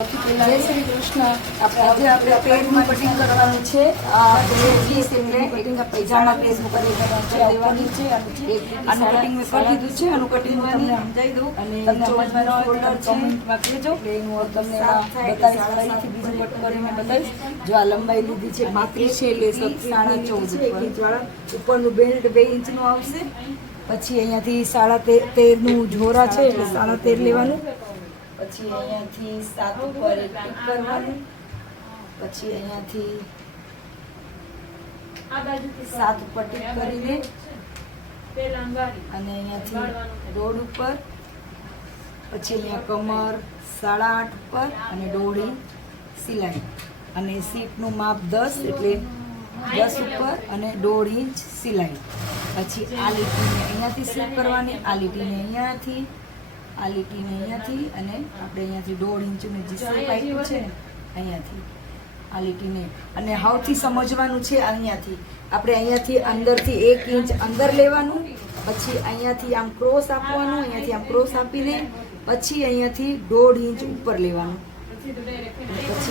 जय श्री कृष्ण। आज આપણે પેડનું કટિંગ કરવાનું છે। આ પેડ એટલે કટિંગ પૈજામા પેડનું કટિંગ લેવાની છે અને કટિંગ મેં કરી દીધું છે। આનું કટિંગ તમને સમજાવી દઉં અને તમને સમજવાનો ફોલ્ડર છે કમેન્ટમાં કહેજો એનું તમને બતાવીશ ફરીથી બીજું કટ કરીને બતાવીશ। જો આ લંબાઈ લીધી છે 32 છે એટલે 14.5 ઇંચ વાળા ઉપરનું બેલ્ટ 2 ઇંચનું આવશે। પછી અહીંયાથી 13.5 નું જોરા છે એટલે 13.5 લેવાનું। પછી અહીંયાથી 7 ઉપર એક ટીક કરવાનું। પછી અહીંયાથી 7 ઉપર ટીક કરીને અને અહીંયાથી દોઢ ઉપર પછી અહીંયા કમર 8.5 ઉપર અને 1.5 ઇંચ સિલાઈ અને સીટનું માપ 10 એટલે 10 ઉપર અને 1.5 ઇંચ સિલાઈ। પછી આ લીટીને અહીંયાથી સીટ કરવાની, આ લીટીને અહીંયાથી, આ લીટીને અહીંયાથી અને આપણે અહીંયાથી 1.5 ઇંચનું જે શેપ આપ્યું છે ને અહીંયાથી આ લીટીને અને હાવથી સમજવાનું છે। અહીંયાથી આપણે અહીંયાથી અંદરથી 1 ઇંચ અંદર લેવાનું, પછી અહીંયાથી આમ ક્રોસ આપવાનું, અહીંયાથી આમ ક્રોસ આપીને પછી અહીંયાથી 1.5 ઇંચ ઉપર લેવાનું, પછી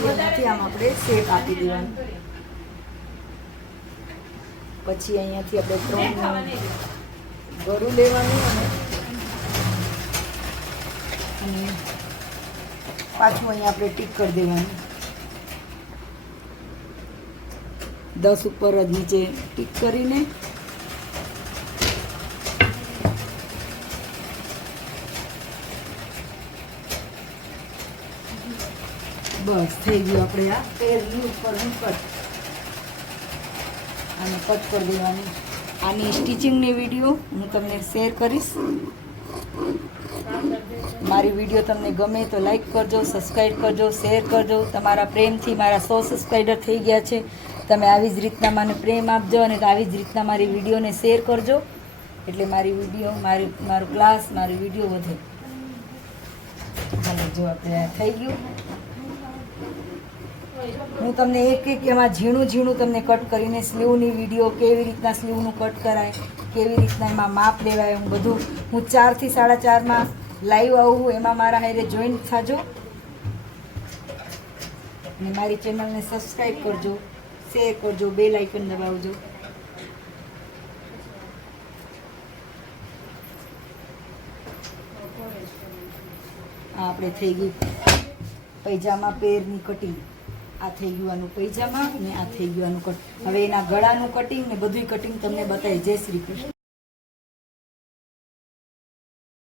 અહીંયાથી આમ આપણે શેપ આપી દેવાનું। પછી અહીંયાથી આપણે 3 ગળું લેવાનું અને પાછું અહીંયા આપણે ટીક કરી દેવાનું। 10 ઉપર જ નીચે ટીક કરીને બસ થઈ ગયું આપણે આ પેરની ઉપરનું કટ આને કટ કરી દેવાની। આની સ્ટિચિંગની વિડીયો હું તમને શેર કરીશ। મારી વિડીયો તમને ગમે તો લાઈક કરજો, સબસ્ક્રાઈબ કરજો, શેર કરજો। તમારા પ્રેમથી મારા 100 સબસ્ક્રાઈબર થઈ ગયા છે। તમે આવી જ રીતના મને પ્રેમ આપજો અને આવી જ રીતના મારી વિડીયોને શેર કરજો એટલે મારી વિડીયો મારો ક્લાસ મારી વિડીયો વધે। ચાલો જો આપણે થઈ ગયું। હું તમને એક એમાં ઝીણું તમને કટ કરીને સ્લીવની વિડીયો કેવી રીતના સ્લીવનું કટ કરાય, કેવી રીતના એમાં માપ લેવાય હું બધું હું 4 થી 4:30 લાઈવ આવું એમાં મારા હારે જોઈન થાજો અને મારી ચેનલને સબસ્ક્રાઈબ કરજો, શેર કરજો, બેલ આઇકન દબાવજો। આ આપણે થઈ ગઈ પૈજામા પેરની કટિંગ। આ થઈ ગયું આનું પૈજામા અને આ થઈ ગયું આનું કટ। હવે એના ગળાનું કટિંગ ને બધું કટિંગ તમને બતાવી। જય શ્રી કૃષ્ણ।